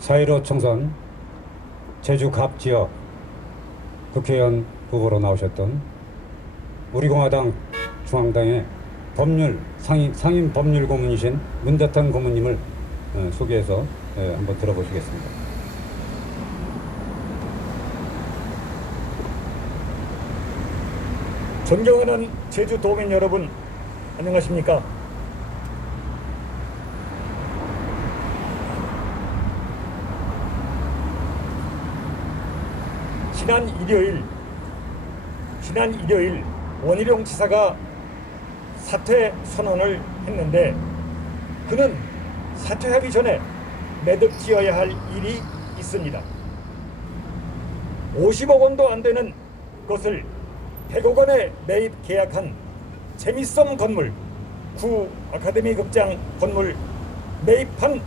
4.15 총선 제주 갑 지역 국회의원 후보로 나오셨던 우리공화당 중앙당의 상임 법률 고문이신 문대탄 고문님을 소개해서 한번 들어보시겠습니다. 존경하는 제주 도민 여러분, 안녕하십니까? 지난 일요일 원희룡 지사가 사퇴 선언을 했는데, 그는 사퇴하기 전에 매듭 지어야 할 일이 있습니다. 50억 원도 안 되는 것을 100억 원에 매입 계약한 재미섬 건물 구 아카데미 극장 건물 매입한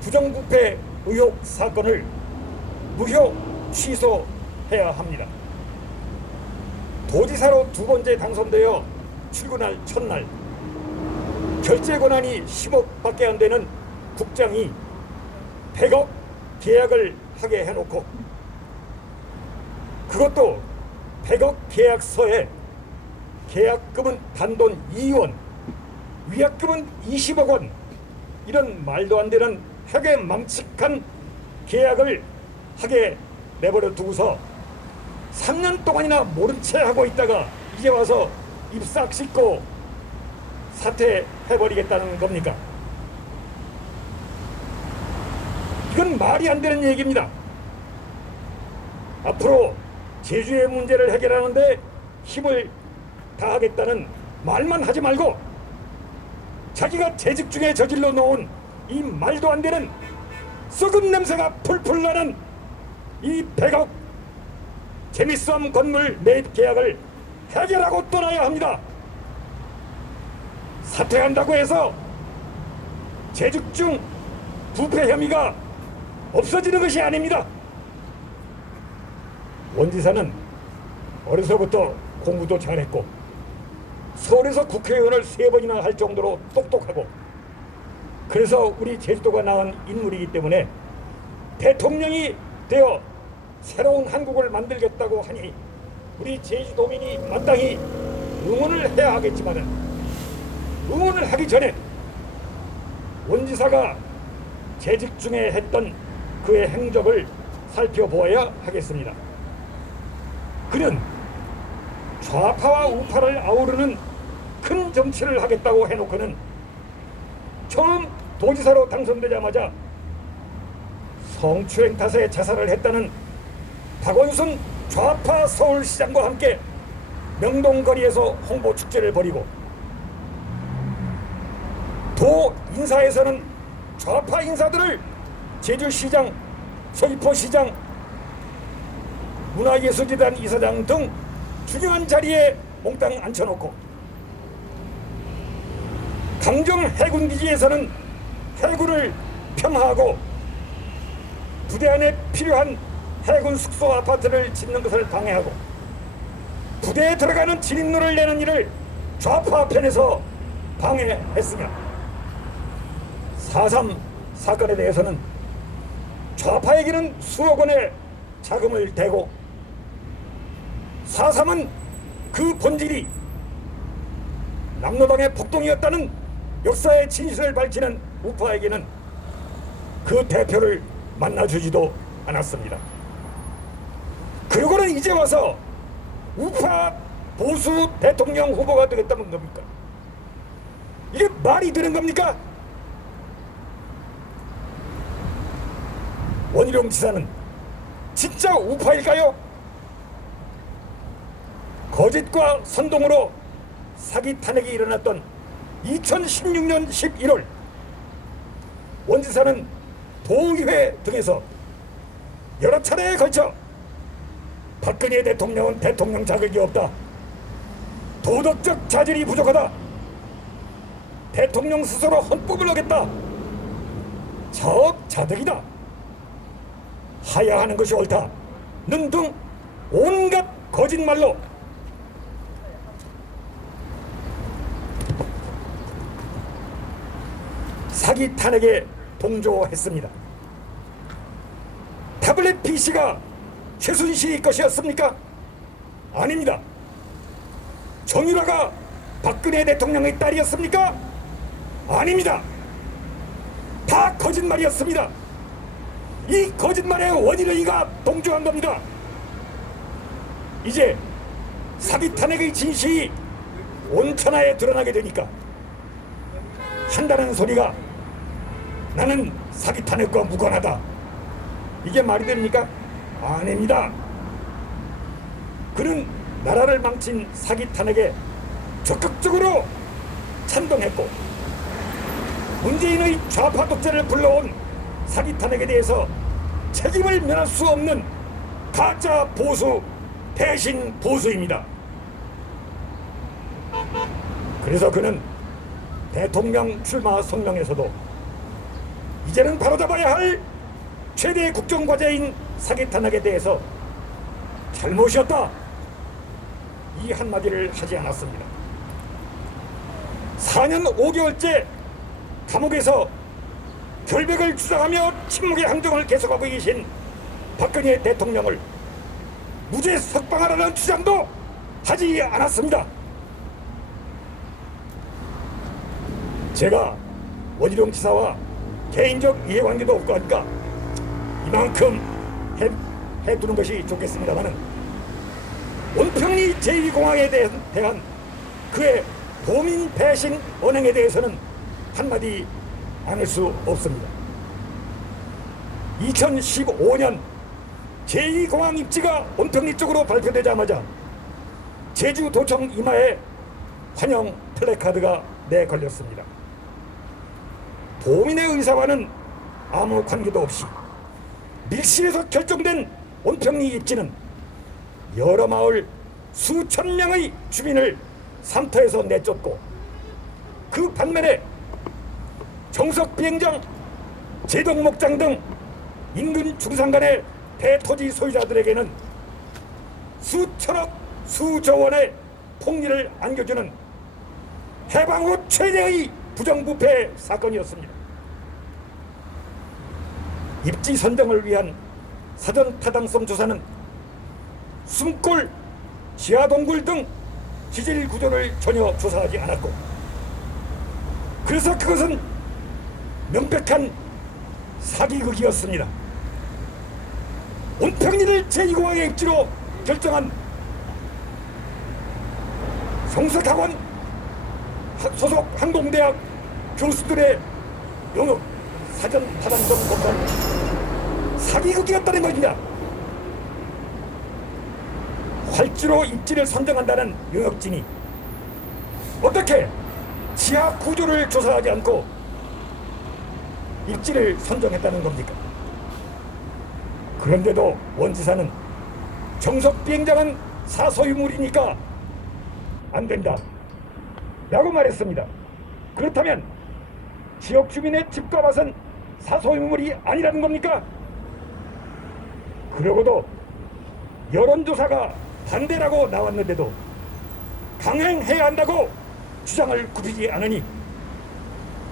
부정부패 의혹 사건을 무효 취소해야 합니다. 도지사로 2번째 당선되어 출근할 첫날 결제 권한이 10억밖에 안 되는 국장이 100억 계약을 하게 해놓고, 그것도 100억 계약서에 계약금은 단돈 2원, 위약금은 20억 원, 이런 말도 안 되는 하게 망측한 계약을 하게 내버려 두고서 3년 동안이나 모른 채 하고 있다가 이제 와서 입 싹 씻고 사퇴해버리겠다는 겁니까? 이건 말이 안 되는 얘기입니다. 앞으로 제주의 문제를 해결하는데 힘을 다하겠다는 말만 하지 말고, 자기가 재직 중에 저질러 놓은 이 말도 안 되는 썩은 냄새가 풀풀 나는 이 100억 재미섬 건물 매입 계약을 해결하고 떠나야 합니다. 사퇴한다고 해서 재직 중 부패 혐의가 없어지는 것이 아닙니다. 원 지사는 어려서부터 공부도 잘했고 서울에서 국회의원을 3번이나 할 정도로 똑똑하고, 그래서 우리 제주도가 낳은 인물이기 때문에 대통령이 되어 새로운 한국을 만들겠다고 하니 우리 제주도민이 마땅히 응원을 해야 하겠지만은, 응원을 하기 전에 원 지사가 재직 중에 했던 그의 행적을 살펴보아야 하겠습니다. 그는 좌파와 우파를 아우르는 큰 정치를 하겠다고 해놓고는 처음 도지사로 당선되자마자 성추행 탓에 자살을 했다는 박원순 좌파 서울시장과 함께 명동거리에서 홍보 축제를 벌이고, 도 인사에서는 좌파 인사들을 제주시장, 서귀포시장, 문화예술재단 이사장 등 중요한 자리에 몽땅 앉혀놓고, 강정 해군기지에서는 해군을 폄하하고 부대 안에 필요한 해군 숙소 아파트를 짓는 것을 방해하고 부대에 들어가는 진입로를 내는 일을 좌파 편에서 방해했으며, 4.3 사건에 대해서는 좌파에게는 수억 원의 자금을 대고 4.3은 그 본질이 남로당의 폭동이었다는 역사의 진실을 밝히는 우파에게는 그 대표를 만나주지도 않았습니다. 그리고는 이제 와서 우파 보수 대통령 후보가 되겠다는 겁니까? 이게 말이 되는 겁니까? 원희룡 지사는 진짜 우파일까요? 거짓과 선동으로 사기 탄핵이 일어났던 2016년 11월 원 지사는 도의회 등에서 여러 차례에 걸쳐 박근혜 대통령은 대통령 자격이 없다, 도덕적 자질이 부족하다, 대통령 스스로 헌법을 어겼다, 자업자득이다, 하야하는 것이 옳다는 등 온갖 거짓말로 사기 탄핵에 동조했습니다. PC가 최순실의 것이었습니까? 아닙니다. 정유라가 박근혜 대통령의 딸이었습니까? 아닙니다. 다 거짓말이었습니다. 이 거짓말의 원인의가 동조한 겁니다. 이제 사기 탄핵의 진실이 온천하에 드러나게 되니까 한다는 소리가 나는 사기 탄핵과 무관하다. 이게 말이 됩니까? 아닙니다. 그는 나라를 망친 사기 탄핵에 적극적으로 찬동했고 문재인의 좌파 독재를 불러온 사기 탄핵에 대해서 책임을 면할 수 없는 가짜 보수 배신 보수입니다. 그래서 그는 대통령 출마 성명에서도 이제는 바로잡아야 할 최대 국정과제인 사기 탄핵에 대해서 잘못이었다, 이 한마디를 하지 않았습니다. 4년 5개월째 감옥에서 결백을 주장하며 침묵의 항정을 계속하고 계신 박근혜 대통령을 무죄 석방하라는 주장도 하지 않았습니다. 제가 원희룡 지사와 개인적 이해관계도 없고 하니까 이만큼 해두는 것이 좋겠습니다만은 온평리 제2공항에 대한 그의 도민 배신 언행에 대해서는 한마디 안 할 수 없습니다. 2015년 제2공항 입지가 온평리 쪽으로 발표되자마자 제주도청 이마에 환영 플래카드가 내걸렸습니다. 도민의 의사와는 아무 관계도 없이 밀실에서 결정된 온평리 입지는 여러 마을 수천 명의 주민을 삼터에서 내쫓고 그 반면에 정석 비행장, 제동 목장 등 인근 중산간의 대토지 소유자들에게는 수천억, 수조 원의 폭리를 안겨주는 해방 후 최대의 부정부패 사건이었습니다. 입지 선정을 위한 사전 타당성 조사는 숨골, 지하동굴 등 기질 구조를 전혀 조사하지 않았고, 그래서 그것은 명백한 사기극이었습니다. 온평리를 제2공항의 입지로 결정한 성석학원 소속 항공대학 교수들의 영역 사전 타당성 검사는 사기극이었다는 것이냐. 활주로 입지를 선정한다는 영역진이 어떻게 지하 구조를 조사하지 않고 입지를 선정했다는 겁니까? 그런데도 원 지사는 정석 비행장은 사소유물이니까 안 된다 라고 말했습니다. 그렇다면 지역 주민의 집과 밭은 사소유물이 아니라는 겁니까? 그러고도 여론조사가 반대라고 나왔는데도 강행해야 한다고 주장을 굽히지 않으니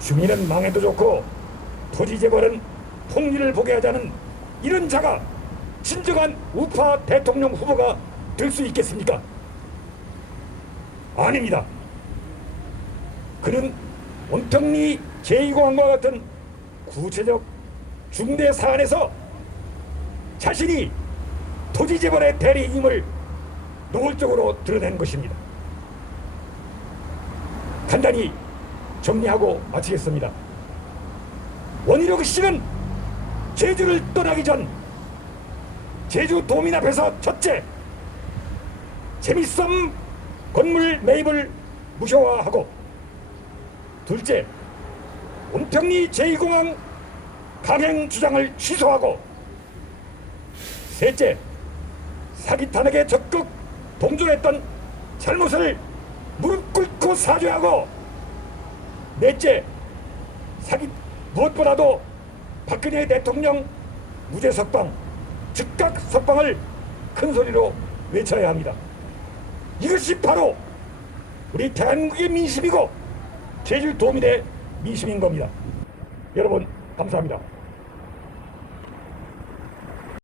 주민은 망해도 좋고 토지 재벌은 폭리를 보게 하자는 이런 자가 진정한 우파 대통령 후보가 될 수 있겠습니까? 아닙니다. 그는 온평리 제2공항과 같은 구체적 중대 사안에서 자신이 토지 재벌의 대리임을 노골적으로 드러낸 것입니다. 간단히 정리하고 마치겠습니다. 원희룡 씨는 제주를 떠나기 전 제주 도민 앞에서 첫째, 재밌음 건물 매입을 무효화하고, 둘째, 온평리 제2공항 강행 주장을 취소하고, 셋째, 사기 탄핵에 적극 동조했던 잘못을 무릎 꿇고 사죄하고, 넷째, 무엇보다도 박근혜 대통령 무죄 석방, 즉각 석방을 큰 소리로 외쳐야 합니다. 이것이 바로 우리 대한민국의 민심이고 제주도민의 민심인 겁니다. 여러분 감사합니다.